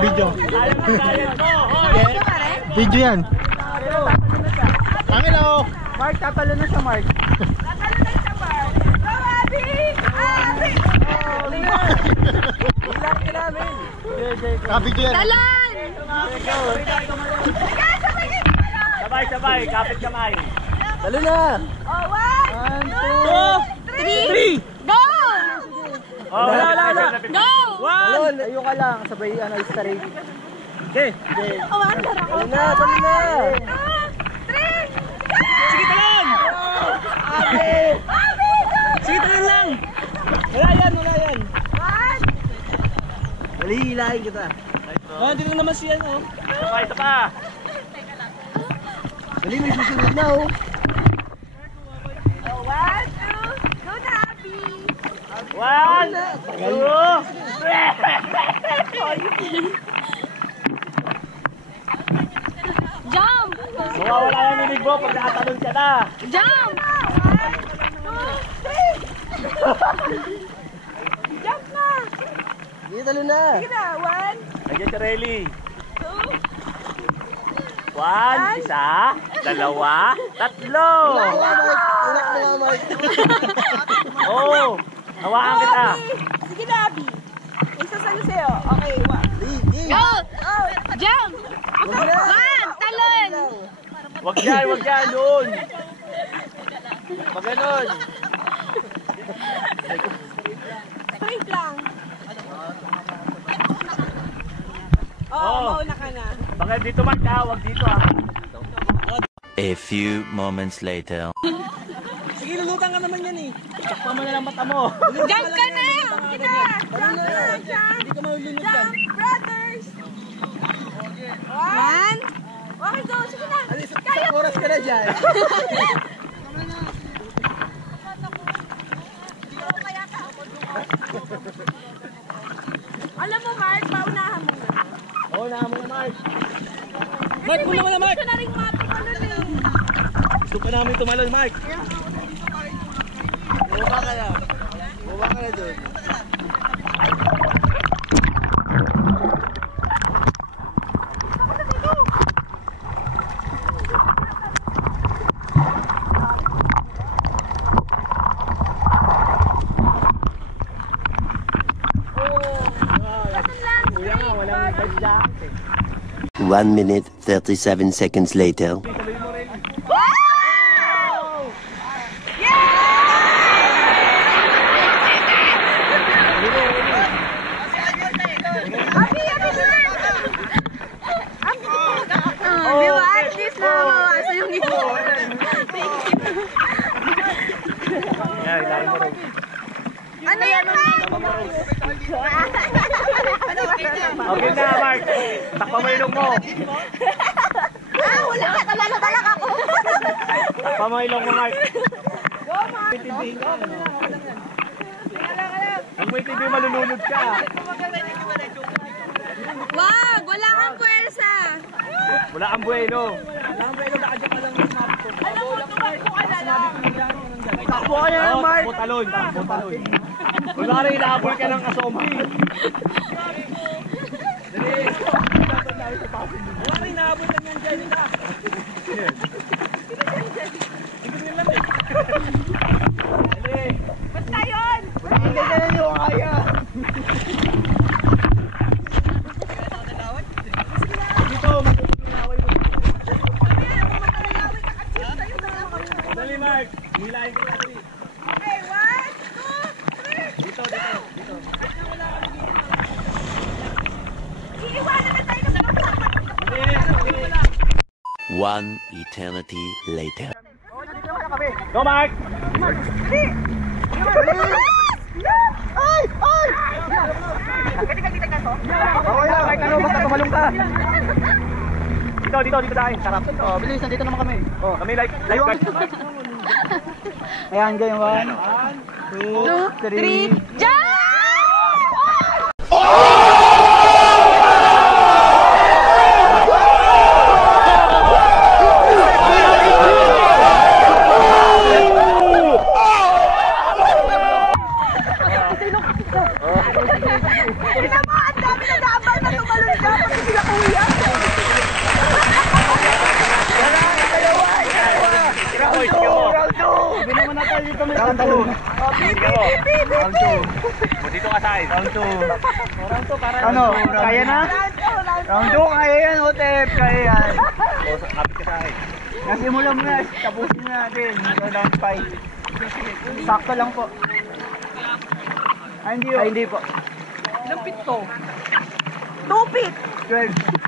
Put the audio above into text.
Video. Video yan. Angin ako. Mark, tatalo na siya, Mark. Tatalo na siya, Mark. Go, Abby! Abby! Laki namin. Video yan. Talon! Sabay, kapit kamay. Talo na. Oh, 1, 2, 3, go! Oh, wala. Go! Talon, ayun ka lang. Sabay, straight. Okay. Oh, andar ako. Talo na. 2, 3, Sige, talon! Abby! Abby, go! Sige, talon lang. Wala yan. 1, Dali, hilahin kita. Oh, dito naman siya, oh. Isa pa. Dali, may susunod na, oh. 1, 2, go na, Abby! 1, 2, Jump! Mawawala yung nilig mo pag nakatalon ka na. Jump! 1, 2, 3! Jump na! Sige, talo na. Sige na, 1, Nandiyan si Relly. 2, 1, isa, dalawa, tatlo. Oh, hawakan kita. Sige na, Abby. Isa sa'yo. Okay, 1. Go! Jump! 1, talon! Wag dyan, doon. Pag ganun. Straight lang. Oo, mauna ka na. Baka dito man ka, wag dito ah. A few moments later. Sige, lulutang ka naman yan eh. Takpa mo na lang mata mo. Jump ka na! Sige na! Jump na! Jump! Hindi ka malulunod yan. Jump, brothers! 1. Okay, go. Sige na. Kaya oras ka na dyan. Alam mo, Mark, paunahan mo na. Oo, naman na, Mark. Mark, muna mo na, Mark. Gusto na rin matumalon eh. Gusto ka namin tumalon, Mark. Bumaba ka na. Bumaba ka na doon. Kuya nga, walang badyak eh. 1 minute 37 seconds later. Di ba? At least nawawaso yung ito. Ano yan, Mark? Okay na, Mark. Takpa mo yung ilong mo. Wala ka. Talak ako. Takpa mo yung ilong mo, Mark. Go, Mark. Kung may TV, malulunod ka. Wag! Wala kang puwersa. Wala kang bueno. Wala kang bueno, nakadya ka lang yung Mark. Alam mo, tumakbo ka na lang. Takbo ka yan, Mark. Takbo talon. Kung na rin, inaabol ka ng kasombi. Dali. Wala rin, inaabol lang yan dyan. Dali. Basta yun! Hindi ka na nyo kaya. Dito, matutulaway mo. Dali, Mark. Hilahin ko dali. Okay, 1, 2, 3. Dito. Iiwanan na tayo ng One eternity later. Go, Mark! Ay! Mark, ano? Basta tumalong ka. Dito tayo. Sarap. Oh, bilis, nandito naman kami. Oh, kami live guard. Ayan, game 1, 2, 3. Jump! Tignan mo, ang dami na dapat na tumalon ka. Round 2. O, dito ka sa akin. Round 2. Round 2 para. Ano? Kaya na? Round 2, kaya yan, Otep. Kaya yan. O, kapit ka sa akin. Nasimulan mo na. Tapusin na natin. Round 5. Sakto lang po. Ay, hindi po. Tupit. 12.